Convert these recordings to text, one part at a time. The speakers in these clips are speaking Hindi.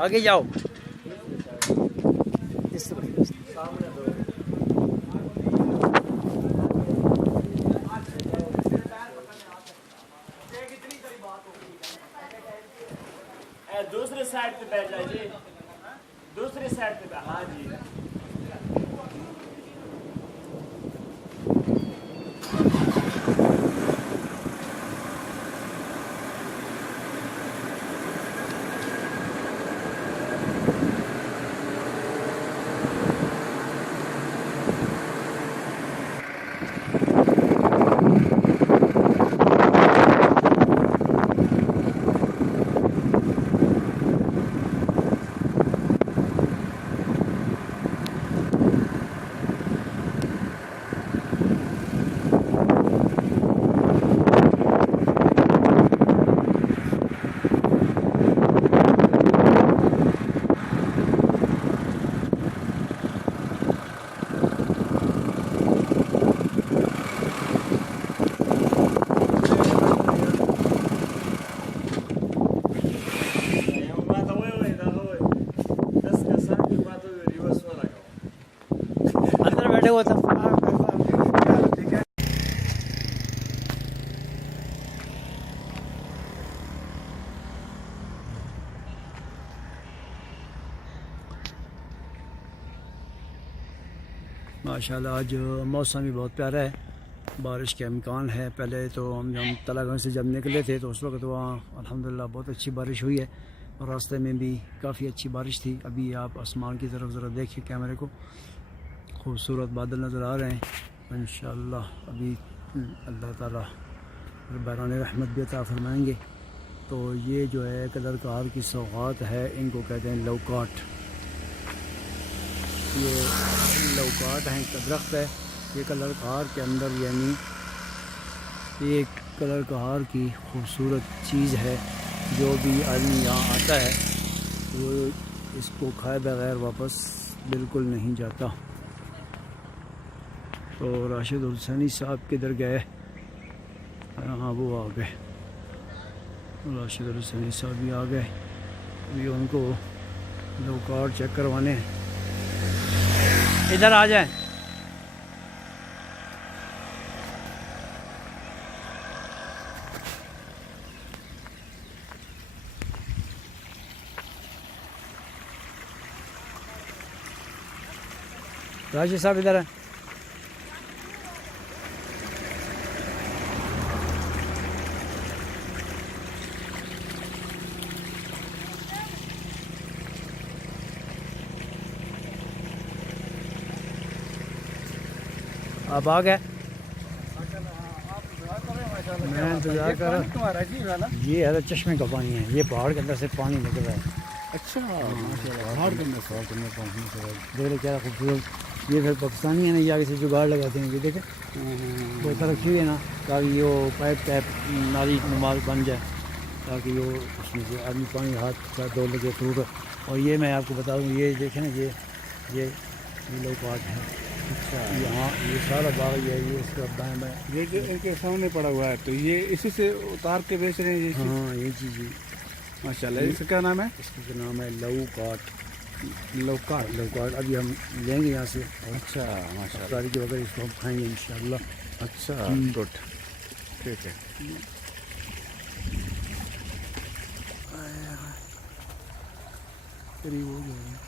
आगे जाओ। दूसरे साइड पे बैठ जाइए, दूसरी साइड पे। हाँ जी। अंदर बैठे हुआ था। माशाल्लाह आज मौसम भी बहुत प्यारा है, बारिश के इम्कान है। पहले तो हम तलागंज से जब निकले थे तो उस वक्त वहाँ अल्हम्दुलिल्लाह बहुत अच्छी बारिश हुई है और रास्ते में भी काफ़ी अच्छी बारिश थी। अभी आप आसमान की तरफ ज़रा देखिए कैमरे को, खूबसूरत बादल नज़र आ रहे हैं। इंशाअल्लाह अभी अल्लाह ताला बरसात रहमत भी अता फरमाएंगे। तो ये जो है कलरकार की सौगात है, इनको कहते हैं लौकाट। ये लौकाट है, इसका दरख्त है। ये कलरकार के अंदर यानी एक कलरकार की खूबसूरत चीज़ है। जो भी आदमी यहाँ आता है वो इसको खाए बगैर वापस बिल्कुल नहीं जाता। तो राशिद हुसैनी साहब किधर गए? हाँ वो आ गए, राशिद हुसैनी साहब भी आ गए। अभी उनको लौकाट चेक करवाने हैं। इधर आ जाए। राशिद साहब इधर है। आप आ गए? मैं इंतजार कर रहा। ये है चश्मे का पानी है, ये पहाड़ के अंदर से पानी निकल रहा है। अच्छा पहाड़ के अंदर पानी देख रहे क्या खूबसूरत। ये फिर पाकिस्तानी है ना, ये आगे से जुगाड़ लगाते हैं। ये देखें वो तरक्की है ना, ताकि वो पाइप टाइप नाली नमाज बन जाए, ताकि वो उसमें से आदमी पानी हाथ का धो लगे फ्रूट। और ये मैं आपको बता दूँ, ये देखें ना, ये लौकाट है। अच्छा यहाँ ये सारा बाग ये इसका बाएँ बाएँ ये जो इनके सामने पड़ा हुआ है, तो ये इसी से उतार के बेच रहे हैं ये चीज़? हाँ ये चीज़ माशाल्लाह। इसका क्या नाम है? इसका नाम है लौकाट। लौकाट अभी हम लेंगे यहाँ से। अच्छा माशाल्लाह। तारीख के वगैरह इसको हम खाएंगे इंशाअल्लाह। अच्छा गुड, ठीक है। करीब हो गया।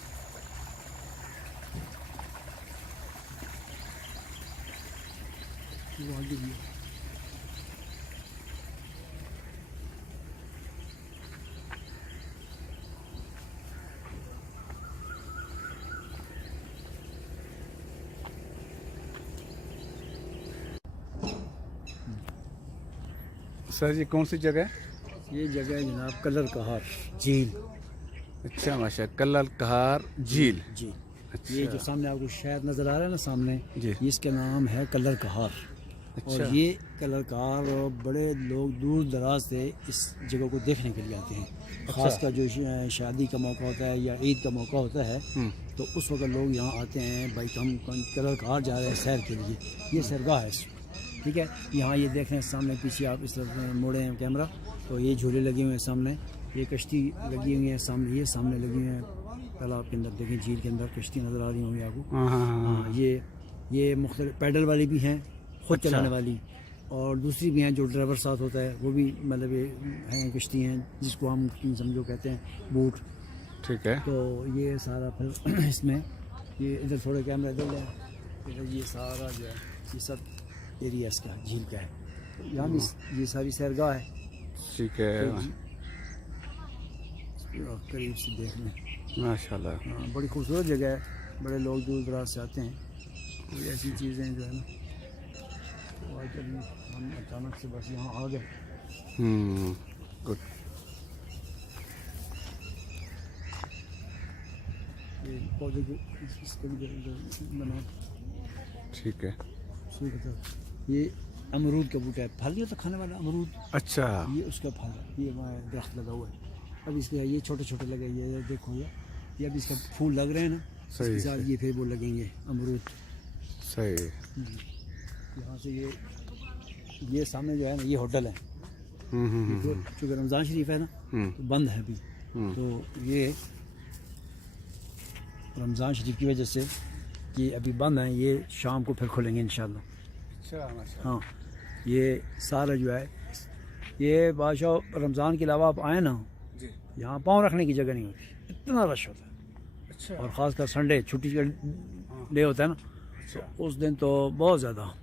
सर ये कौन सी जगह है? ये जगह है जनाब कलर कहार झील। अच्छा माशा, कलर कहार झील जी। अच्छा। ये जो सामने आपको शायद नज़र आ रहा है ना सामने, जी। इसका नाम है कलर कहार। अच्छा। और ये कलर कहार बड़े लोग दूर दराज से इस जगह को देखने के लिए आते हैं। अच्छा। खासकर जो शादी का मौका होता है या ईद का मौका होता है तो उस वक्त लोग यहाँ आते हैं। भाई हम कलर कहार जा रहे हैं सैर के लिए। ये सैरगाह है, ठीक है। यहाँ ये देख रहे हैं सामने पीछे, आप इस तरफ मोड़े हैं कैमरा तो ये झूले लगे हुए हैं सामने। ये कश्ती लगी हुई है सामने, ये सामने लगी हुई है तालाब के अंदर, देखें झील के अंदर कश्ती नज़र आ रही होंगी आपको। हाँ हाँ हाँ हाँ, ये मुख्तलिफ पैडल वाली भी हैं, खुद अच्छा। चलाने वाली, और दूसरी भी हैं जो ड्राइवर साथ होता है, वो भी मतलब ये हैं कश्ती हैं जिसको हम समझो कहते हैं बोट। ठीक है। तो ये सारा फिर इसमें ये इधर थोड़े कैमरा इधर है, इधर ये सारा जो है ये सब एरिया इसका झील का है। तो यहाँ भी ये सारी सैरगाह है, ठीक है, तो करीब से देख लें। माशाल्लाह। हाँ, बड़ी खूबसूरत जगह है, बड़े लोग दूर दराज से आते हैं। तो ये ऐसी चीज़ें जो है ना, तो आज अभी हम अचानक से बस यहाँ आ गए। गुड। ये पौधे के इसके भी बना ठीक है। शुरू करता, ये अमरूद का बूटा है, फल नहीं होता खाने वाला अमरूद, अच्छा। ये उसका फल है, ये वहाँ दरख्त लगा हुआ है। अब इसके ये छोटे छोटे लगे, ये देखो ये अब इसका फूल लग रहे हैं ना, सही इसके साथ ये फिर वो लगेंगे अमरूद। सही। यहाँ से ये सामने जो है ना, ये होटल है, चूँकि रमज़ान शरीफ है ना तो बंद है अभी। तो ये रमज़ान शरीफ की वजह से ये अभी बंद हैं, ये शाम को फिर खुलेंगे इंशाल्लाह। अच्छा माशाल्लाह। हाँ, ये सारा जो है ये बादशाह रमज़ान के अलावा आप आए ना, जी। यहाँ पाँव रखने की जगह नहीं होती, इतना रश होता है। अच्छा। और ख़ासकर संडे छुट्टी का डे होता है ना, अच्छा। उस दिन तो बहुत ज़्यादा,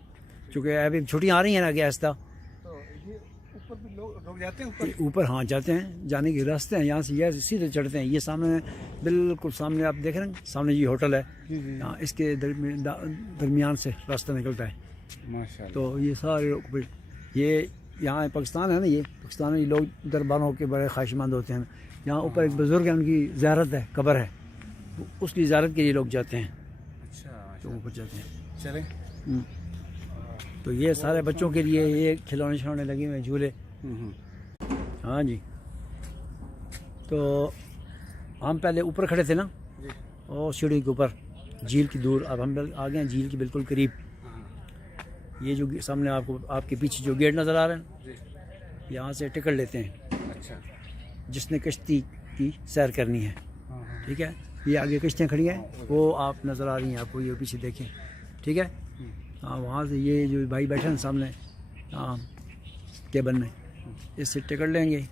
चूँकि अभी छुट्टियाँ आ रही हैं ना कि आहिस्ता, तो ये ऊपर भी लोग जाते हैं ऊपर। ऊपर हाँ जाते हैं, जाने के रास्ते हैं, यहाँ से ये सीधे चढ़ते हैं। ये सामने बिल्कुल सामने आप देख रहे हैं, सामने ये होटल है, जी जी। हाँ इसके दरमियान से रास्ता निकलता है। माशाल्लाह। तो ये सारे लोग ये यहाँ पाकिस्तान है ना, ये पाकिस्तान में ये लोग दरबारों के बड़े ख्वाहिशमंद होते हैं। यहाँ ऊपर एक बुज़ुर्ग है, उनकी ज़ियारत है, कब्र है, उसकी ज़ियारत के लिए लोग जाते हैं, अच्छा तो ऊपर जाते हैं। चलें। तो ये सारे बच्चों के लिए ये खिलौने शिलौने लगे हुए हैं, झूले। हाँ जी, तो हम पहले ऊपर खड़े थे ना, जी। और सीढ़ी के ऊपर झील की दूर, अब हम आ गए हैं झील के बिल्कुल करीब। ये जो सामने आपको आपके पीछे जो गेट नज़र आ रहे हैं, जी। यहाँ से टिकट लेते हैं अच्छा। जिसने कश्ती की सैर करनी है। ठीक है, ये आगे कश्तियाँ खड़ी हैं, वो आप नज़र आ रही हैं आपको, ये पीछे देखें। ठीक है, हाँ वहाँ से ये जो भाई बैठे हैं सामने, हाँ केबल में, इससे टिकट लेंगे।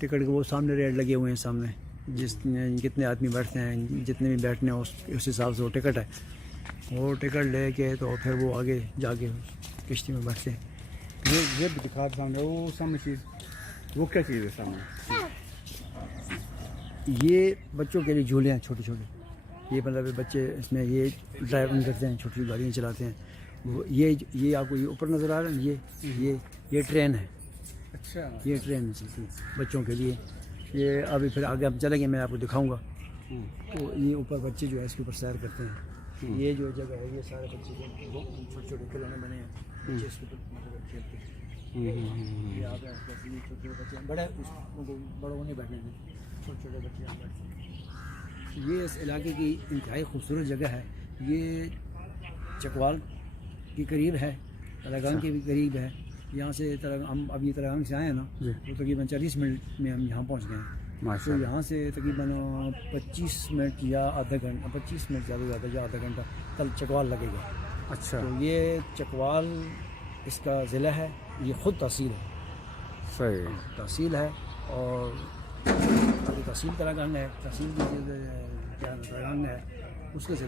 टिकट के वो सामने रेट लगे हुए हैं सामने, जिसने कितने आदमी बैठते हैं, जितने भी बैठने हैं उस हिसाब से वो टिकट है। वो टिकट लेके तो फिर वो आगे जाके कश्ती में बैठते हैं। ये भी दिखा सामने, वो सामने चीज़, वो क्या चीज़ है सामने? ये बच्चों के लिए झूले हैं छोटे छोटे, ये मतलब बच्चे इसमें ये ड्राइविंग करते हैं, छोटी छोटी गाड़ियाँ चलाते हैं। वो ये आपको ये ऊपर नज़र आ रहा है, ये ट्रेन है। अच्छा। ये ट्रेन है चलती है बच्चों के लिए। ये अभी फिर आगे हम चलेंगे, मैं आपको दिखाऊंगा। तो ये ऊपर बच्चे जो है इसके ऊपर सैर करते हैं। ये जो जगह है, ये सारे बच्चे जो छोटे छोटे खिलौने बने हैं, बच्चे इसके ऊपर मतलब खेलते हैं। ये आ गए छोटे छोटे बच्चे, बड़े उनको बड़ों को नहीं बैठने देते, छोटे छोटे बच्चे यहाँ बैठते हैं। ये इस इलाके की इंतहाई खूबसूरत जगह है। ये चकवाल के करीब है, तलागंग के भी करीब है। यहाँ से हम अभी तलागंग से आए हैं ना, तो तकरीबन 40 मिनट में हम यहाँ पहुँच गए हैं। तो यहाँ से तकरीबन 25 मिनट या आधा घंटा, 25 मिनट ज़्यादा से ज़्यादा या आधा घंटा कल चकवाल लगेगा। अच्छा। तो ये चकवाल इसका ज़िला है, ये ख़ुद तहसील है। सही। तहसील है, और तहसील तलागंग है, तहसील की क्या तलागंग है उसके से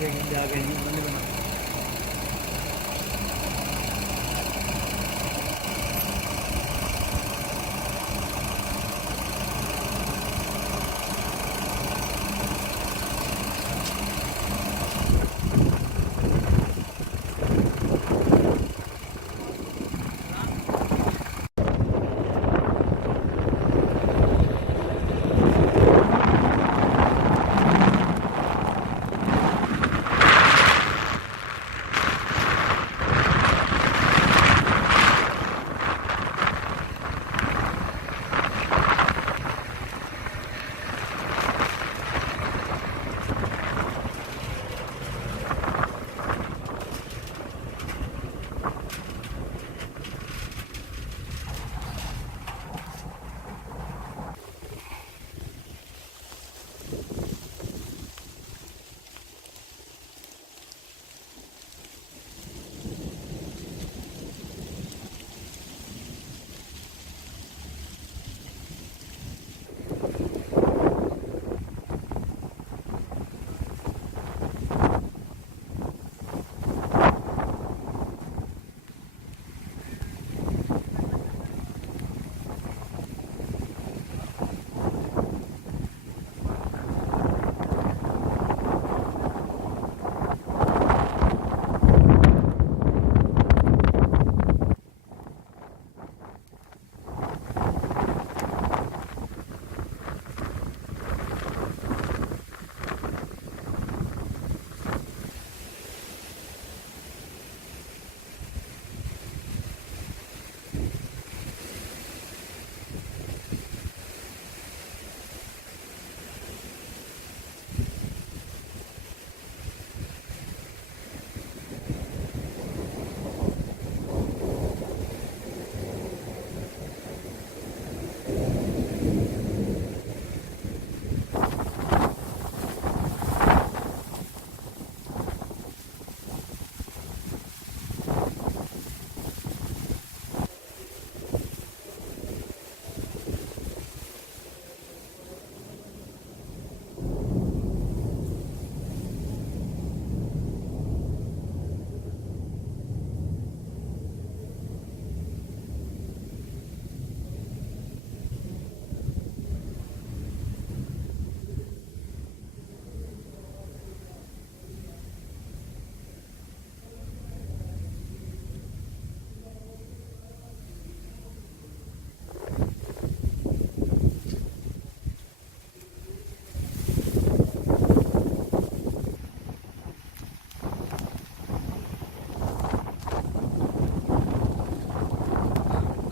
देखें जाके उन्होंने बना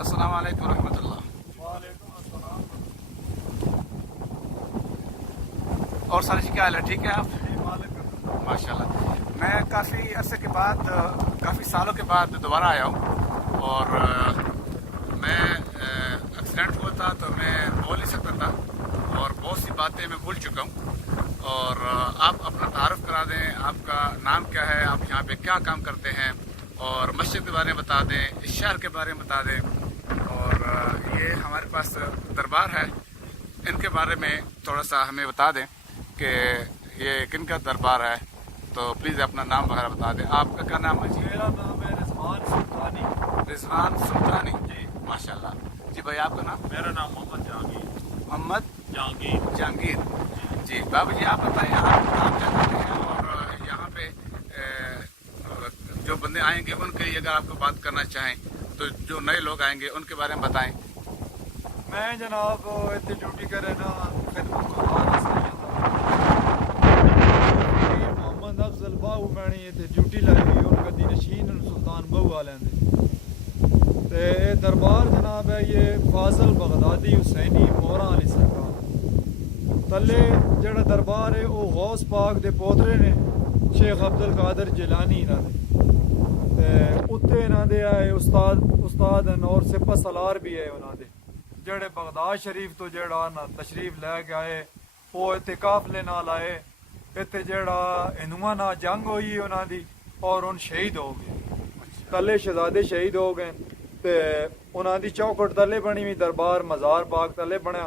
अस्सलाम वालेकुम रहमतुल्लाह। और सारी क्या हाल है, ठीक है आप? माशाल्लाह। मैं काफ़ी अरसे के बाद, काफ़ी सालों के बाद दोबारा आया हूँ और मैं एक्सीडेंट हुआ था तो मैं बोल नहीं सकता था और बहुत सी बातें मैं भूल चुका हूँ। और आप अपना तारुफ करा दें, आपका नाम क्या है, आप यहाँ पे क्या काम करते हैं और मस्जिद के बारे में बता दें, इस शहर के बारे में बता दें। और ये हमारे पास दरबार है, इनके बारे में थोड़ा सा हमें बता दें कि ये किन का दरबार है। तो प्लीज़ अपना नाम वगैरह बता दें। आपका क्या नाम है जी? मेरा नाम है रिजवान सुल्तानी। रिजवान सुल्तानी जी, माशाल्लाह जी। भाई आपका नाम? मेरा नाम मोहम्मद जहांगीर। मोहम्मद जहांगीर। जहांगीर जी। बाबू जी आप बताएं, आप क्या करते हैं और यहाँ पे जो बंदे आएंगे उनके लिए अगर आपको बात करना चाहें तो जो नए लोग आएंगे उनके बारे में बताएं। मैं जनाब इतने ड्यूटी करे ना खिदमत मोहम्मद अफजल बाहू मैंने इतने ड्यूटी लाई हुई और गद्दी नशीन सुल्तान बहू वाले ते दरबार जनाब है ये फाजल बगदादी हुसैनी मोहरा अली सरकार थले जड़ा दरबार है वो गौस पाक दे पोतरे ने शेख अब्दुल कादर जिलानी इन्हां दे उत्ते इन्हां दे आए उस्ताद और सिपा सलार भी है उन्हां दे जड़े बगदाद शरीफ तो जड़ा ना तशरीफ लै गए वो इत्थे काफले नाल आए इत्थे जड़ा हिंदुआं नाल जंग होई उन्हां दी और उन शहीद हो गए तले शहजादे शहीद हो गए ते उन्हां दी चौखट तले बनी हुई दरबार मज़ार पाक तले बनया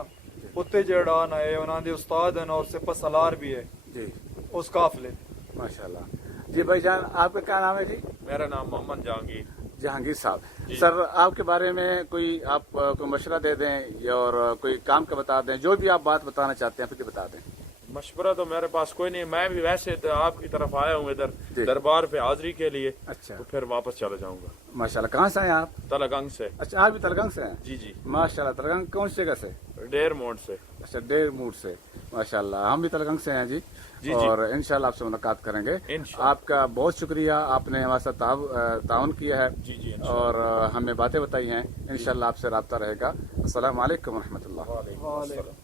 उत्ते जड़ा ना है उन्हां दे उस्ताद और सिपा सलार भी है जी। उस काफले माशाल्लाह जी। भाईजान आपका क्या नाम है जी? मेरा नाम मोहम्मद जहांगीर। जहांगीर साहब, सर आपके बारे में कोई आप कोई मशवरा दे दें या और कोई काम का बता दें, जो भी आप बात बताना चाहते हैं फिर बता दें। मशवरा तो मेरे पास कोई नहीं, मैं भी वैसे तो आपकी तरफ आया हूँ इधर जी। दरबार पे हाजिरी के लिए, अच्छा, तो फिर वापस चला जाऊंगा। माशाल्लाह। कहाँ से हैं आप? तलगंग से। अच्छा, आप भी तलगंग से हैं? जी जी, माशाल्लाह। तलगंग कौन सी जगह से? डेर मोड से। अच्छा, डेर मूड से। माशाल्लाह, हम भी तलगंग से हैं जी। जी, और इंशाल्लाह आपसे मुलाकात करेंगे। इंशाल्लाह। आपका बहुत शुक्रिया, आपने हमारे साथ ताउन किया है। जी जी, और हमें बातें बताई हैं। इंशाल्लाह आपसे रब्ता रहेगा। अस्सलाम वालेकुम रहमतुल्लाह। वालेकुम अस्सलाम।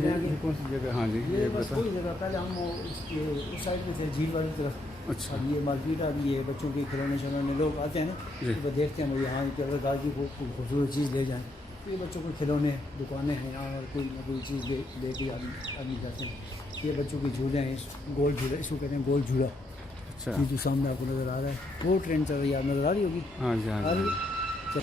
ये कौन सी जगह? हाँ जी, ये ये बस बता। कोई जगह पहले हम वो उस साइड में थे, झील वाली तरफ। अच्छा। अब ये मार्केट आ गई है, बच्चों के खिलौने शिलौने लोग आते हैं ना, जी। तो वो देखते हैं भाई यहाँ की अगर गाजी को कोई खूबसूरत चीज़ ले जाएँ, तो ये बच्चों के खिलौने दुकानें हैं यहाँ, और कोई ना कोई चीज़ ले के आदमी जाते हैं। ये बच्चों के झूले हैं, गोल झूला, इसको कहते हैं गोल झूला। अच्छा, ये जो सामने आपको नज़र आ रहा है वो ट्रेन चल रही है, आप नज़र आ रही होगी। हाँ जी, हाँ आ रही जी। है? चल।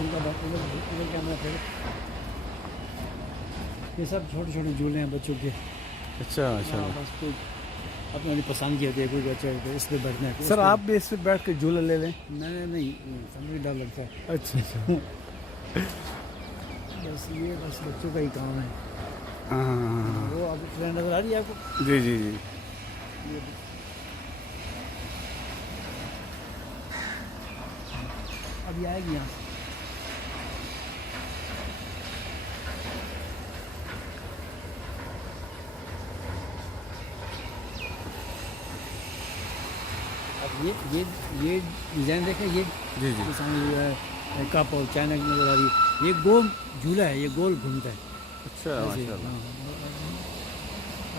इनका इधर कैमरा फिर ये सब छोटे छोटे झूले हैं बच्चों के। अच्छा अच्छा। हाँ, बस कोई अपनी अपनी पसंद की होती है, कोई बच्चा है इस पर बैठना है। सर आप भी इस पे बैठ के झूला ले लें। मैंने नहीं, समझ डर लगता है। अच्छा अच्छा। बस ये बस बच्चों का ही काम है। हाँ हाँ, हाँ, हाँ। वो अब ट्रेन नज़र आ रही है आपको? जी जी जी। अभी आएगी यहाँ। अब ये डिज़ाइन देखें, ये जी जी। सामने कप और चाइना की नज़र आ रही है। ये गोल झूला है, ये गोल घूमता है अच्छा, ऐसे। माशाल्लाह। हाँ,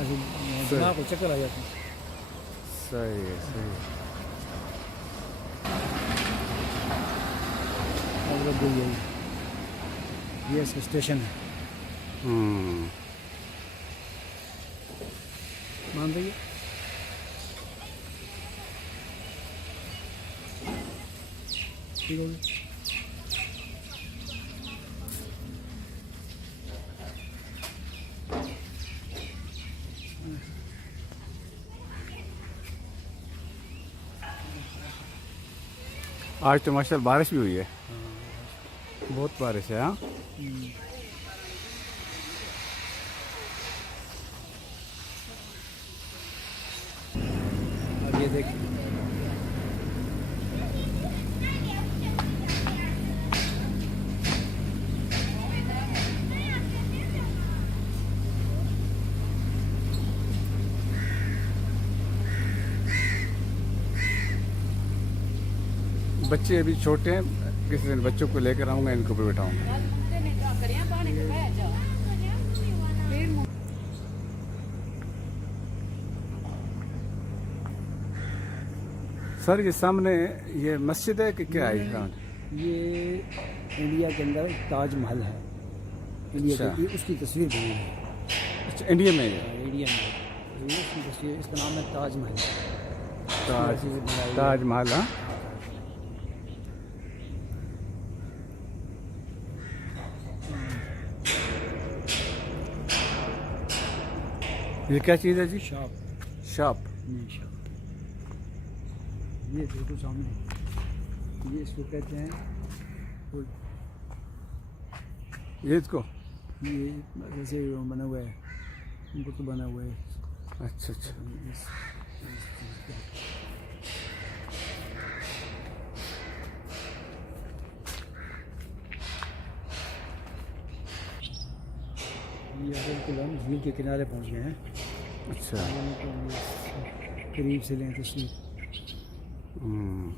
ऐसे दिमाग को चक्कर आ जाते हैं। सही है, सही है। और ये इसका स्टेशन है, मान रही है। ठीक हो गया। आज तो माशाल्लाह बारिश भी हुई है, बहुत बारिश है। हाँ, देखें। बच्चे अभी छोटे हैं, किसी दिन बच्चों को लेकर आऊँगा, इनको भी बैठाऊँगा। सर ये सामने ये मस्जिद है कि क्या है ये? ये इंडिया के अंदर एक ताजमहल है, इंडिया अच्छा। की उसकी तस्वीर बनी है। अच्छा, इंडिया में है? इंडिया में ये उसकी तस्वीर, इसका नाम है ताजमहल। ताजमहल। हाँ, ये क्या चीज़ है जी? Shop, shop. शॉप। ये बिल्कुल सामने, ये इसको कहते हैं फुल। ये इसको ये जैसे बना हुआ है, बुत बना हुआ है। अच्छा अच्छा। ये बिल्कुल हम झील के किनारे पहुंच गए हैं। अच्छा। करीब से लें तस्वीर। हम्म।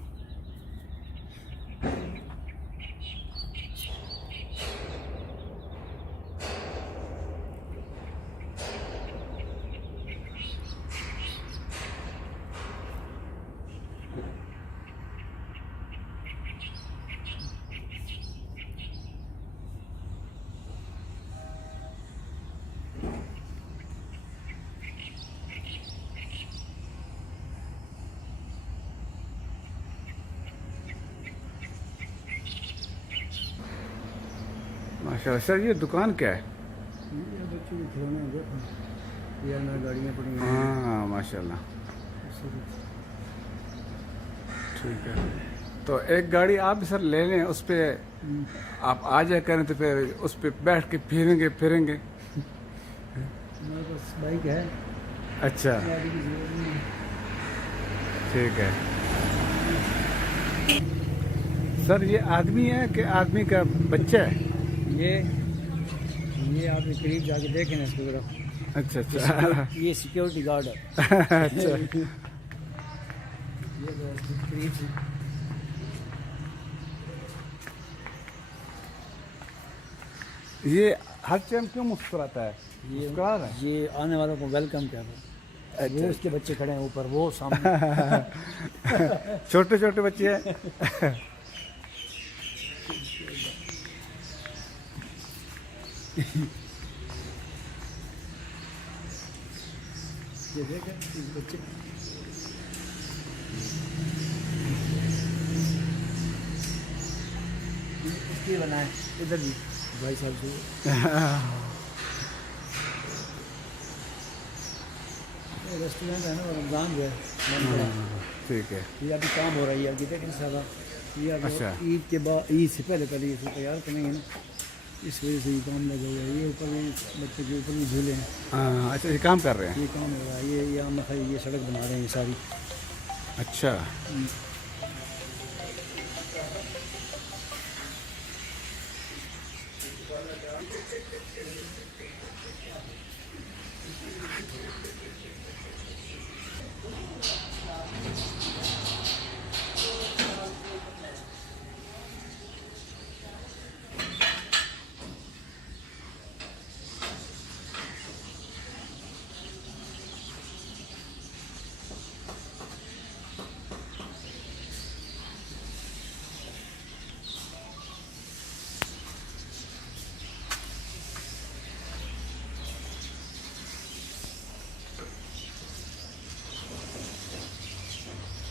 माशाल्लाह। सर ये दुकान क्या है? ये बच्चों के खिलौने हैं, देखो ये ना गाड़ियाँ पड़ी हैं। हाँ माशाल्लाह, ठीक है। तो एक गाड़ी आप भी सर ले लें, उस पे आप आ जाए करें तो फिर उस पे बैठ के फिरेंगे। मेरे पास बाइक है, अच्छा गाड़ी की जरूरत नहीं है। ठीक है। सर ये आदमी है कि आदमी का बच्चा है? ये आप करीब जाके देखें ना इसको जरा। अच्छा अच्छा। ये सिक्योरिटी गार्ड है। अच्छा। ये करीब से ये हर टाइम क्यों मुस्कुराता है? मुस्कुरा रहा है? ये आने वालों को वेलकम कर रहा है। अच्छा। वो उसके बच्चे खड़े हैं ऊपर, वो सामने। छोटे छोटे बच्चे हैं। ये देख इस बच्चे इसके बनाए इधर भी भाई साहब से। रेस्टोरेंट है ना, रमजान जो है बंद पड़ा है। ठीक है। ये अभी काम हो रहा है यार, देखें इंशाल्लाह ये अब अच्छा। ईद के बाद, ईद से पहले ये इसको तैयार करेंगे ना, इस वजह से ये काम लगा हुआ है। ये ऊपर में बच्चे के ऊपर भी झूले हैं, हाँ अच्छा, ये काम कर रहे हैं। ये काम हो रहा है। ये यहाँ मतलब ये सड़क बना रहे हैं ये सारी। अच्छा।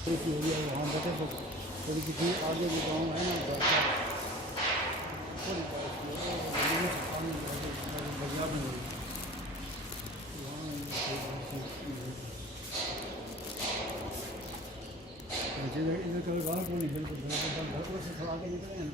थोड़ी एरिया वहाँ बचे तो थोड़ी किसी आगे भी गाँव है ना, थोड़ी बदलाव नहीं होगी इधर कभी बाहर को नहीं, बिल्कुल घर से थोड़ा आगे निकले हैं ना।